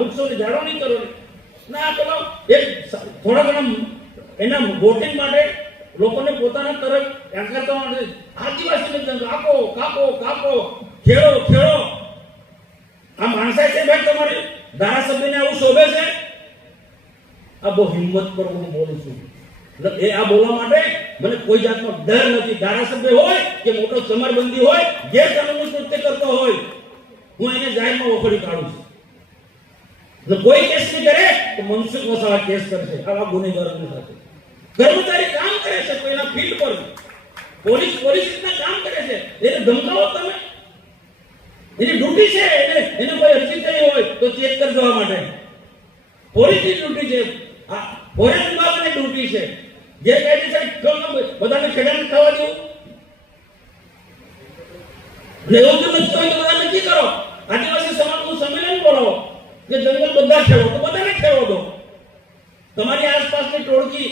વૃક્ષોની જાળવણી કરો ના પેલો એક થોડા ઘણા એના વોટિંગ માટે લોકોને પોતાના તરફ આકર્ષવા માટે આદિવાસીને જંગલ કાપો કાપો કાપો ખેડો ખેડો આ માણસાઈ છે ભાઈ તમારી ધારાસભ્યને આવું શોભે છે? આ બહુ હિંમત પર હું બોલું છું એ આ બોલવા માટે મને કોઈ જાતનો ડર નથી. ધારાસભ્ય હોય કે મોટો ચમરબંધી હોય ગેરકાનૂની કૃત્ય કરતો હોય હું એને જાહેરમાં વખોડી કાઢું છું. કોઈ કેસ નહીં કરે તો મનસુખ વસાવા કેસ કરશે આવા ગુનેગારોની સાથે. કર્મચારી કામ કરે છે કોઈના ફીલ્ડ પર, પોલીસના કામ કરે છે, એને ધમકાવો તમે. એની ડ્યુટી છે, એને કોઈ અરજી થઈ હોય તો ચેક કરી દેવા માટે પોલીસની ડ્યુટી છે. આ ફોરેસ્ટ વિભાગની ડ્યુટી છે. જે કાયદેસર બધાને ખેડાણ થવા દેવું ને એવું જો નથી હોય તો બધા નક્કી કરો. આદિવાસી સમાજનું સંમેલન બોલાવો કે જંગલ બધા ખેડો તો બધાને ખેડો દો. તમારી આસપાસની ટોળકી,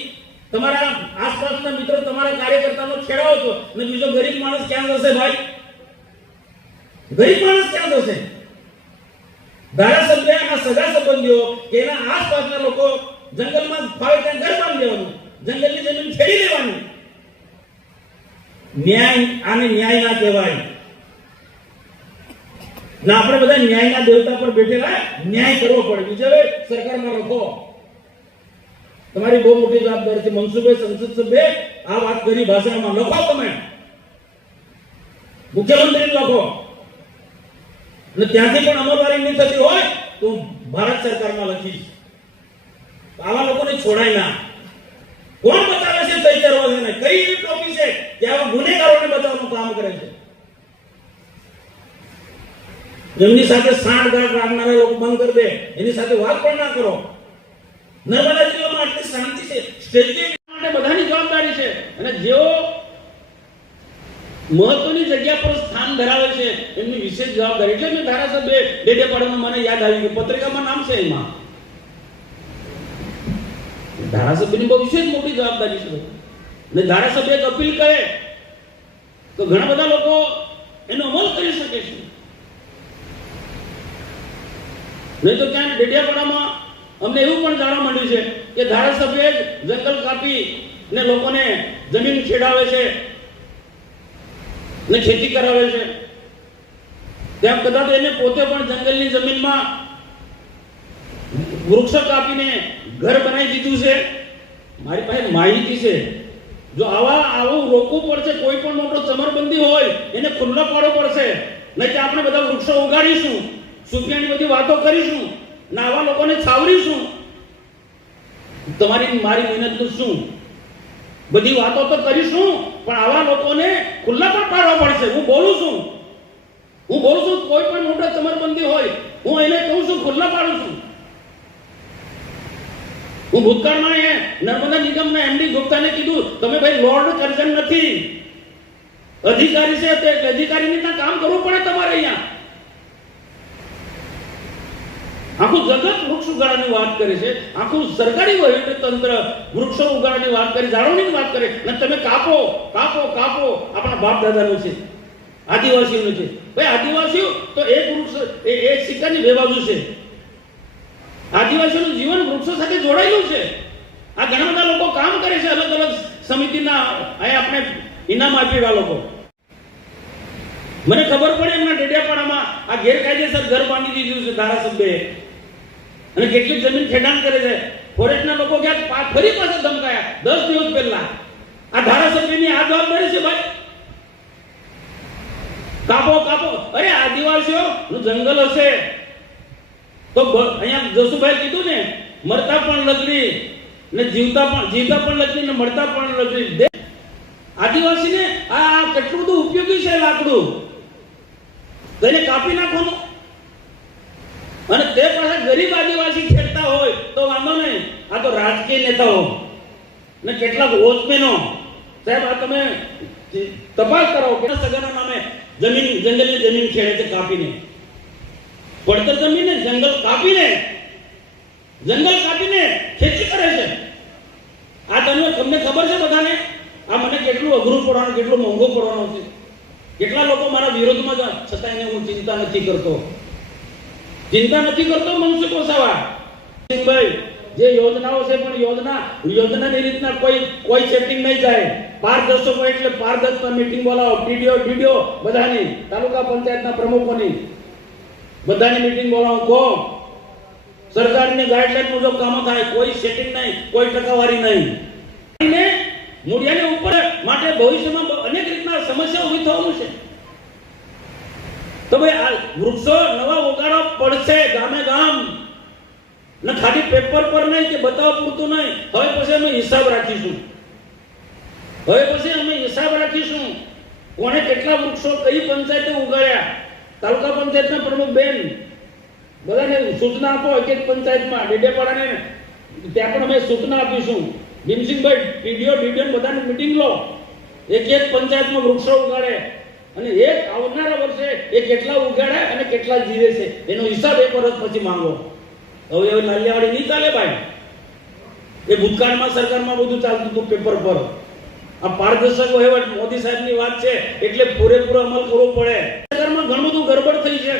તમારા આસપાસના મિત્રો, તમારા કાર્યકર્તાનો ખેડાવો છો ને બીજો ગરીબ માણસ ક્યાં જશે ભાઈ? ગરીબ માણસ ક્યાં જશે? ધારાસભ્યના સગા સંબંધીઓ કે એના આસપાસના લોકો જંગલમાં ફાવે ત્યાં ઘર બાંધી દેવાનું, જંગલની જમીન ખેડી લેવાની. ન્યાય આને ન્યાય ના કહેવાય. ના આપણે બધા ન્યાયના દેવતા પર બેઠેલા, ન્યાય કરવો પડે. બીજા સરકારમાં લખો, તમારી બહુ મોટી જવાબદારી છે. મનસુખભાઈ સંસદ સભ્ય આ વાત કરી ભાષામાં લખો, તમે મુખ્યમંત્રી લખો અને ત્યાંથી પણ અમલવારી નહીં થતી હોય તો ભારત સરકારમાં લખીશ. આવા લોકોને છોડાય ના. કોણ બતાવે છે ચૈતર વસાવાને? કઈ એવી ટોપી છે કે આવા ગુનેગારોને બચાવવાનું કામ કરે છે? એમની સાથે સાંઠગાંઠ રાખનારા લોકો બંધ કરી દે, એની સાથે વાત પણ ના કરો. નર્મદા જિલ્લામાં આટલી શાંતિ છે, સ્ટેચ્યુ માટે બધાની જવાબદારી છે અને જેઓ મહત્વની જગ્યા પર સ્થાન ધરાવે છે એમની વિશેષ જવાબદારી. એટલે મેં ધારાસભ્ય ડેડેપાડામાં મને યાદ આવી ગયું, પત્રિકામાં નામ છે એમાં. ધારાસભ્યની બહુ વિશેષ મોટી જવાબદારી છે અને ધારાસભ્ય એક અપીલ કરે તો ઘણા બધા લોકો એનો અમલ કરી શકે છે. નહીં તો ત્યાં ડેડિયાપાડામાં અમને એવું પણ જાણવા મળ્યું છે કે ધારાસભ્ય જંગલ કાપી ને લોકોને જમીન ખેડાવે છે ને ખેતી કરાવે છે. ત્યાં કદાચ એને પોતે પણ જંગલની જમીનમાં વૃક્ષો કાપીને ઘર બનાવી દીધું છે. મારી પાસે માહિતી છે. જો આવું રોકવું પડશે, કોઈ પણ મોટો ચમરબંધી હોય એને ખુલ્લો પાડવો પડશે. નહીં તો આપણે બધા વૃક્ષો ઉગાડીશું, સુફિયાની બધી વાતો કરીશું ને આવા લોકોને છાવરીશું. તમારી મારી મહેનતનું શું? બધી વાતો તો કરીશું પણ આવા લોકોને ખુલ્લા પર પાડવા પડશે. હું બોલું છું કોઈ પણ મોટો ચમરબંધી હોય હું એને કહું છું ખુલ્લા પાડું છું. હું ભૂતકાળમાં નર્મદા નિગમના એમડી ગુપ્તાને કીધું તમે ભાઈ લોર્ડ કર્જન નથી, અધિકારી છે તે અધિકારીને કામ કરવું પડે તમારે. અહીંયા આખું જગત વૃક્ષ ઉગાડવાની વાત કરે છે, આખું સરકારી વહીવટી તંત્ર વૃક્ષો ઉગાડવાની વાત કરે, જાળવણીની વાત કરે અને તમે કાપો કાપો કાપો. આપણા બાપ દાદાનું છે, આદિવાસીઓનું છે. ભાઈ આદિવાસીઓ તો એક વૃક્ષ એ સિક્કાની બે બાજુ છે. આદિવાસીઓનું જીવન વૃક્ષો સાથે જોડાયેલું છે. આ ઘણા બધા લોકો કામ કરે છે, અલગ અલગ સમિતિના આપણે ઇનામ આપેલા લોકો. મને ખબર પડે એમના ડેડિયાપાડામાં આ ગેરકાયદેસર ઘર બાંધી દીધું છે ધારાસભ્યએ અને કેટલી જમીન ખેડાણ કરે છે. ફોરેસ્ટના લોકો ક્યાંક ફરી પાછા ધમકાયા 10 દિવસ પહેલા. આ ધારાસભ્યની આ જવાબદારી છે ભાઈ. કાપો કાપો. અરે આદિવાસીઓનું જંગલ હશે તો અહીંયા જસુભાઈ કીધું ને, મરતા પણ લકડી ને જીવતા પણ લકડી ને મળતા પણ લકડી. આદિવાસીને આ કેટલું બધું ઉપયોગી છે લાકડું, તેને કાપી નાખવાનું. અને તે પાછા ગરીબ આદિવાસી ખેડતા હોય તો વાંધો નહીં. આ તો રાજકીય નેતાઓ ને કેટલાક વોચમેનો સાહેબ આ તમે તપાસ કરો કે સગાના નામે જંગલની જમીન ખેડે છે કાપીને. પડતર જમીને જંગલ કાપીને ખેતી કરે છે. આ તમને ખબર છે બધાને? આ મને કેટલું અઘરું પડવાનું, કેટલું મોંઘું પડવાનું છે. કેટલા લોકો મારા વિરોધમાં છતાં એને હું ચિંતા નથી કરતો. ચિંતા નથી કરતો મનસુખ વસાવા. ભાઈ જે યોજનાઓ છે પણ યોજનાની રીતના કોઈ સેટિંગ નહીં થાય. પારદર્શકો એટલે પારદર્શક મીટિંગ બોલાવો, ટીડીઓ બધાની, તાલુકા પંચાયતના પ્રમુખોની બધાની મીટિંગ બોલાવો. કહો સરકારની ગાઈડલાઈન મુજબ કામ થાય, કોઈ સેટિંગ નહીં, કોઈ ટકાવારી નહીં. અને મૂળિયાની ઉપર માટે ભવિષ્યમાં અનેક રીતના સમસ્યાઓ ઊભી થવાનું છે. તો ભાઈ આ વૃક્ષો નવા ઉગાડવા પડશે ગામે ગામ, ને ખાલી પેપર પર નહીં કે બતાવવા પૂરતું નહીં. હવે પછી અમે હિસાબ રાખીશું. કોણે કેટલા વૃક્ષો કઈ પંચાયતે ઉગાડ્યા, તાલુકા પંચાયતના પ્રમુખ બેન બધાને સૂચના આપો. એક પંચાયતમાં ડેડેપાડાને ત્યાં પણ અમે સૂચના આપીશું. ભીમસિંહભાઈ ટીડીઓ બધાની મીટિંગ લો, એક પંચાયતમાં વૃક્ષો ઉગાડે અને એક આવનારા વર્ષે એ કેટલા ઉગાડે અને કેટલા જીવે છે એનો હિસાબ એક વર્ષ પછી માંગો. હવે લાલિયાવાડી નહીં ચાલે ભાઈ. એ ભૂતકાળમાં સરકારમાં બધું ચાલતું હતું પેપર પર. આ પારદર્શક વહીવટ મોદી સાહેબની વાત છે એટલે પૂરેપૂરો અમલ કરવો પડે. સરકારમાં ઘણું બધું ગડબડ થઈ છે.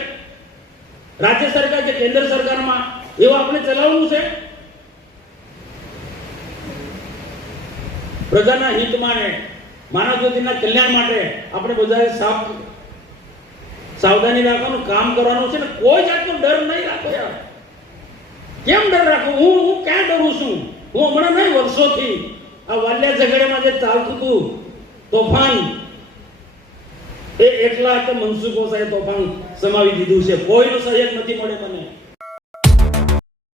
રાજ્ય સરકાર કે કેન્દ્ર સરકારમાં એવું આપણે ચલાવવું છે. પ્રજાના હિતમાં ને માનવ જાતિના કલ્યાણ માટે આપણે બધાએ સાવધાની રાખવાનું, કામ કરવાનું છે ને કોઈ જાતનો ડર નહીં રાખો યાર. કેમ ડર રાખો? હું ક્યાં ડરું છું? હું હમણાં નહીં, વર્ષોથી આ વાલિયા ઝઘડામાં જે ચાલતું હતું તોફાન, એ એટલા કે મનસુખ વસાવાએ તોફાન સમાવી દીધું છે. કોઈનો સહયોગ નથી મળે મને.